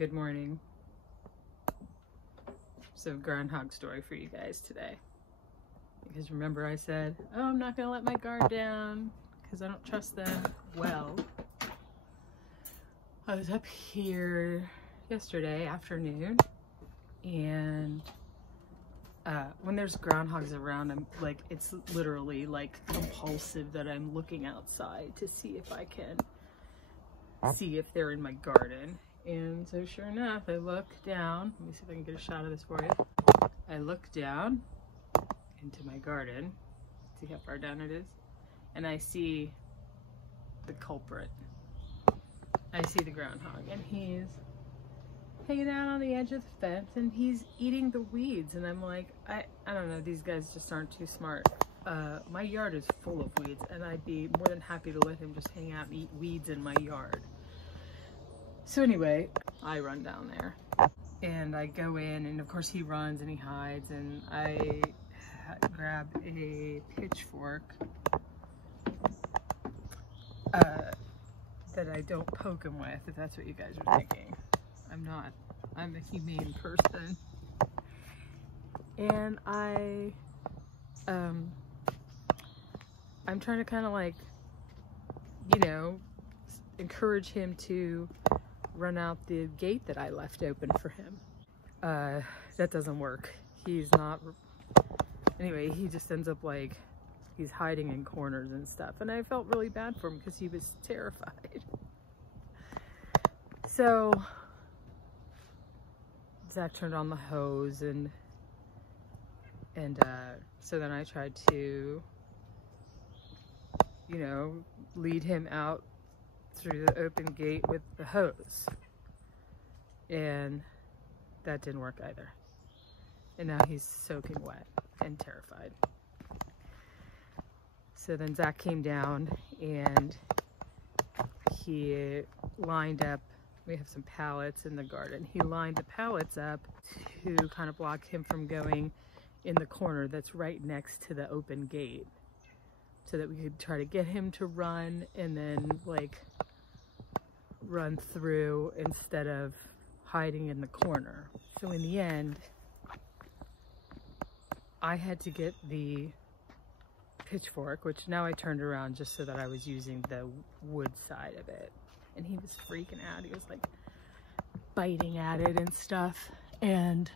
Good morning. So Groundhog story for you guys today. Because remember I said, oh, I'm not gonna let my guard down because I don't trust them. Well, I was up here yesterday afternoon, and when there's groundhogs around, I'm like, it's literally like compulsive that I'm looking outside to see if I can see if they're in my garden. And so sure enough, I look down. Let me see if I can get a shot of this for you. I look down into my garden, see how far down it is, and I see the culprit. I see the groundhog, and he's hanging out on the edge of the fence, and he's eating the weeds. And I'm like, I don't know, these guys just aren't too smart. My yard is full of weeds, and I'd be more than happy to let him just hang out and eat weeds in my yard. So anyway, I run down there and I go in, and of course he runs and he hides, and I grab a pitchfork that I don't poke him with, if that's what you guys are thinking. I'm not. I'm a humane person. And I'm trying to kind of like, you know, encourage him to run out the gate that I left open for him. That doesn't work. He's not, anyway, he just ends up like, he's hiding in corners and stuff. And I felt really bad for him because he was terrified. So Zach turned on the hose, and so then I tried to, you know, lead him out through the open gate with the hose, and that didn't work either. And now he's soaking wet and terrified. So then Zach came down, and he lined up, we have some pallets in the garden. He lined the pallets up to kind of block him from going in the corner that's right next to the open gate, so that we could try to get him to run and then like run through instead of hiding in the corner. So in the end, I had to get the pitchfork, which now I turned around just so that I was using the wood side of it. And he was freaking out. He was like biting at it and stuff. And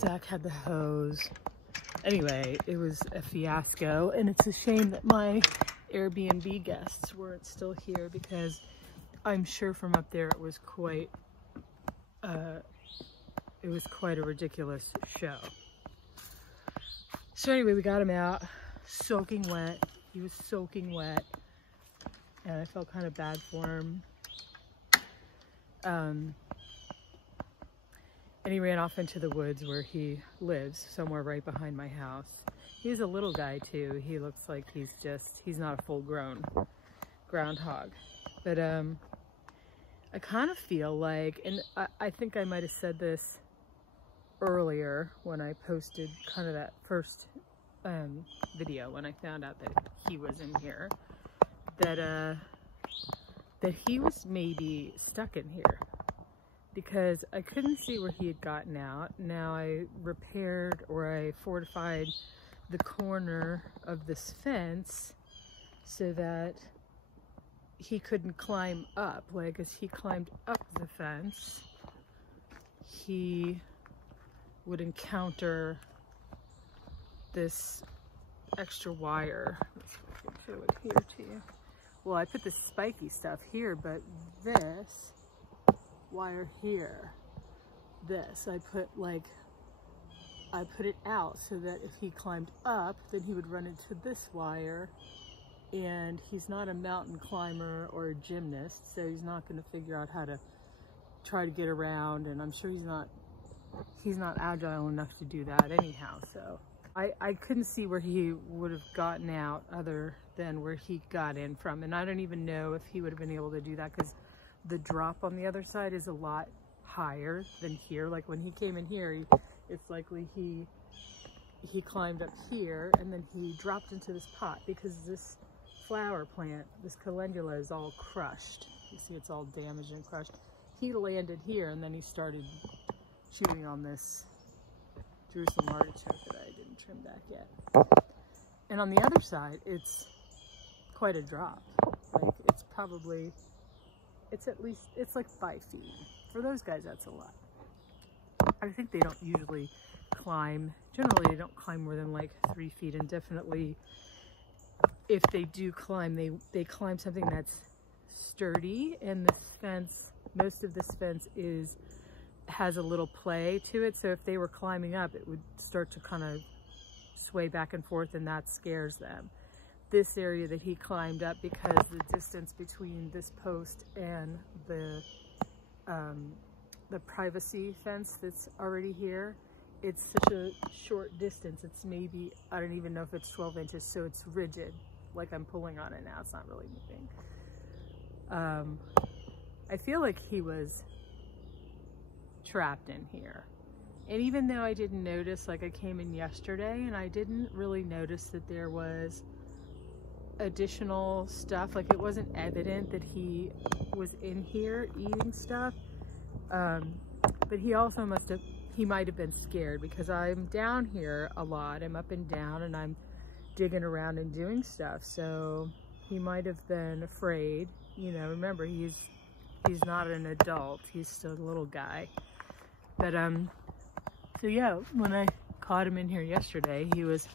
Zach had the hose. Anyway, it was a fiasco, and it's a shame that my Airbnb guests weren't still here, because I'm sure from up there it was quite a ridiculous show. So anyway, we got him out, soaking wet. He was soaking wet, and I felt kind of bad for him. And he ran off into the woods where he lives, somewhere right behind my house. He's a little guy too. He looks like he's not a full-grown groundhog. But I kind of feel like, and I think I might have said this earlier when I posted kind of that first video when I found out that he was in here, that he was maybe stuck in here, because I couldn't see where he had gotten out. Now I repaired, or I fortified the corner of this fence so that he couldn't climb up. Like, as he climbed up the fence, he would encounter this extra wire. Let's see if I can show it here to you. Well, I put this spiky stuff here, but this wire here, I put it out so that if he climbed up, then he would run into this wire. And he's not a mountain climber or a gymnast, so he's not going to figure out how to try to get around, and I'm sure he's not agile enough to do that anyhow. So I couldn't see where he would have gotten out other than where he got in from, and I don't even know if he would have been able to do that, because the drop on the other side is a lot higher than here. Like when he came in here, it's likely he climbed up here, and then he dropped into this pot, because this flower plant, this calendula, is all crushed. You see it's all damaged and crushed. he landed here and then he started chewing on this Jerusalem artichoke that I didn't trim back yet. And on the other side, it's quite a drop. Like, it's probably, it's at least, it's like 5 feet. For those guys, that's a lot. I think they don't usually climb, generally they don't climb more than like 3 feet, and definitely if they do climb, they climb something that's sturdy, and this fence, most of this fence has a little play to it, so if they were climbing up, it would start to kind of sway back and forth, and that scares them. This area that he climbed up, because the distance between this post and the privacy fence that's already here, it's such a short distance. It's maybe, I don't even know if it's 12 inches, so it's rigid. Like I'm pulling on it now, it's not really moving. I feel like he was trapped in here. And even though I didn't notice, like I came in yesterday and I didn't really notice that there was additional stuff, like it wasn't evident that he was in here eating stuff. But he also he might have been scared, because I'm down here a lot. I'm up and down and I'm digging around and doing stuff. So he might have been afraid. You know, remember, he's not an adult. He's still a little guy. But, so yeah, when I caught him in here yesterday, he was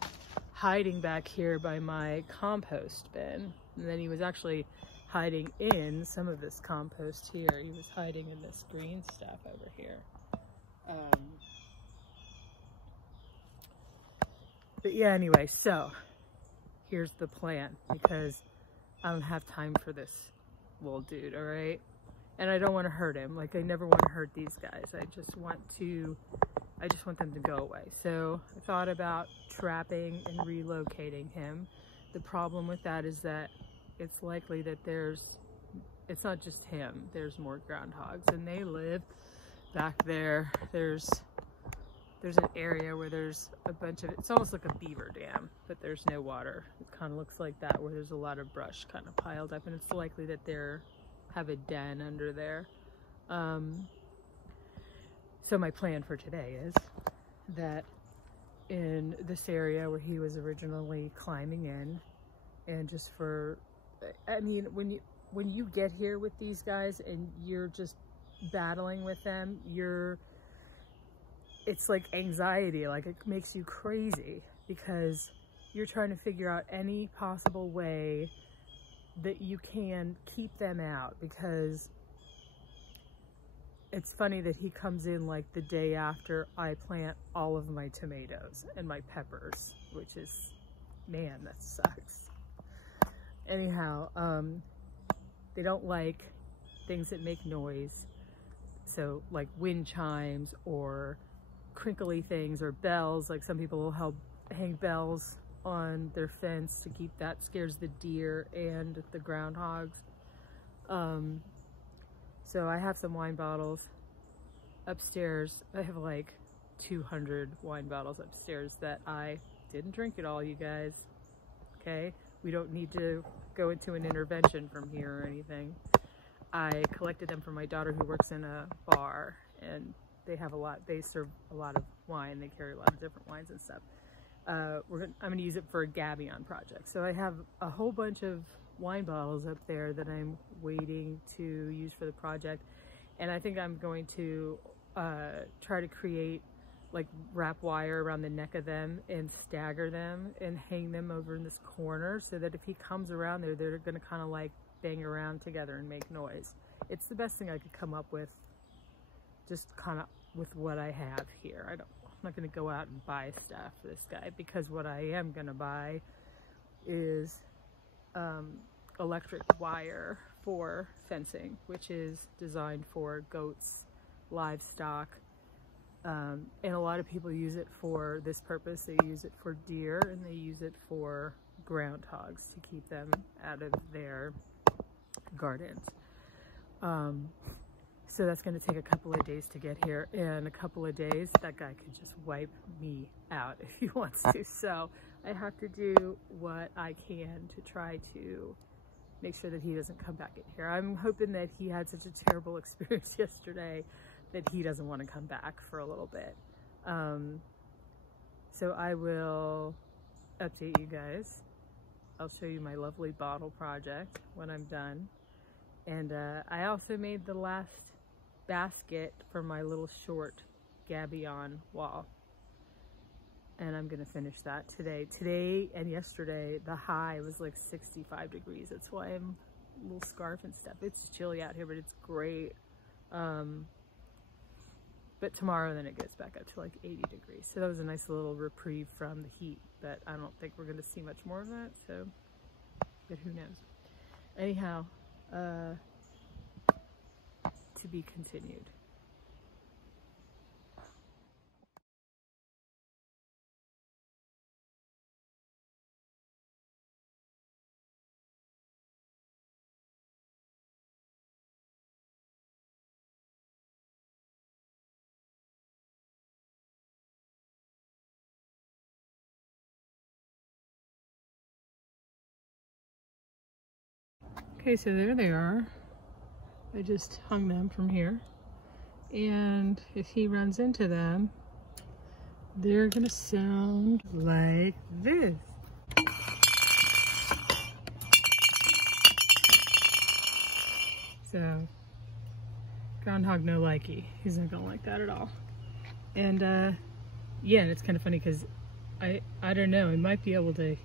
hiding back here by my compost bin. And then he was actually hiding in some of this compost here. He was hiding in this green stuff over here. But yeah, anyway, so here's the plan, because I don't have time for this little dude, all right? And I don't want to hurt him. Like, I never want to hurt these guys. I just want them to go away. So I thought about trapping and relocating him. The problem with that is that it's likely that it's not just him, there's more groundhogs, and they live back there. There's an area where there's a bunch of, it's almost like a beaver dam, but there's no water. It kind of looks like that, where there's a lot of brush kind of piled up, and it's likely that have a den under there. So my plan for today is that in this area where he was originally climbing in, and just for, I mean, when you get here with these guys and you're just battling with them, it's like anxiety, like it makes you crazy, because you're trying to figure out any possible way that you can keep them out. Because it's funny that he comes in like the day after I plant all of my tomatoes and my peppers, which is, man, that sucks. Anyhow, they don't like things that make noise. So like wind chimes or crinkly things or bells. Like some people will hang bells on their fence to keep, that scares the deer and the groundhogs. So I have some wine bottles upstairs. I have like 200 wine bottles upstairs that I didn't drink it all, you guys. Okay? We don't need to go into an intervention from here or anything. I collected them from my daughter, who works in a bar, and they serve a lot of wine. They carry a lot of different wines and stuff. I'm gonna use it for a gabion project. So I have a whole bunch of wine bottles up there that I'm waiting to use for the project. And I think I'm going to try to create, like, wrap wire around the neck of them and stagger them and hang them over in this corner, so that if he comes around there, they're gonna kind of like bang around together and make noise. It's the best thing I could come up with, just kind of with what I have here. I'm not going to go out and buy stuff for this guy, because what I am going to buy is electric wire for fencing, which is designed for goats, livestock, and a lot of people use it for this purpose. They use it for deer, and they use it for groundhogs to keep them out of their gardens. So that's going to take a couple of days to get here. In a couple of days, that guy could just wipe me out if he wants to. So I have to do what I can to try to make sure that he doesn't come back in here. I'm hoping that he had such a terrible experience yesterday that he doesn't want to come back for a little bit. So I will update you guys. I'll show you my lovely bottle project when I'm done. And I also made the last basket for my little short gabion wall. And I'm gonna finish that today. Today and yesterday, the high was like 65 degrees. That's why I'm a little scarf and stuff. It's chilly out here, but it's great. But tomorrow then it goes back up to like 80 degrees. So that was a nice little reprieve from the heat, but I don't think we're gonna see much more of that, so, but who knows. Anyhow, to be continued. Okay, so there they are. I just hung them from here. And if he runs into them, they're gonna sound like this. So, Groundhog no likey. He's not gonna like that at all. And yeah, and it's kind of funny because I don't know, I might be able to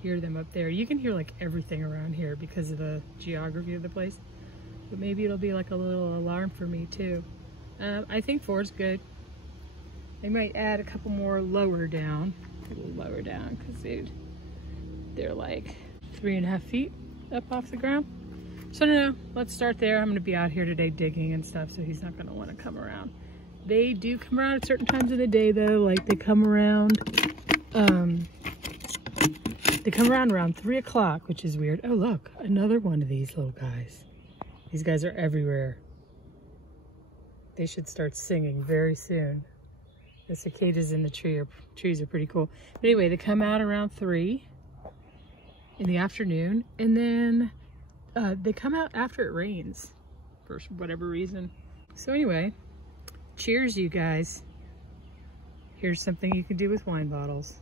hear them up there. You can hear like everything around here because of the geography of the place. But maybe it'll be like a little alarm for me too. I think 4's good. They might add a couple more lower down. A little lower down because they're like 3.5 feet up off the ground. So I don't know, let's start there. I'm gonna be out here today digging and stuff, so he's not gonna wanna come around. They do come around at certain times of the day though, like they come around, around 3 o'clock, which is weird. Oh look, another one of these little guys. These guys are everywhere. They should start singing very soon. The cicadas in the trees are pretty cool. But anyway, they come out around 3 in the afternoon, and then they come out after it rains for whatever reason. So anyway, cheers you guys. Here's something you can do with wine bottles.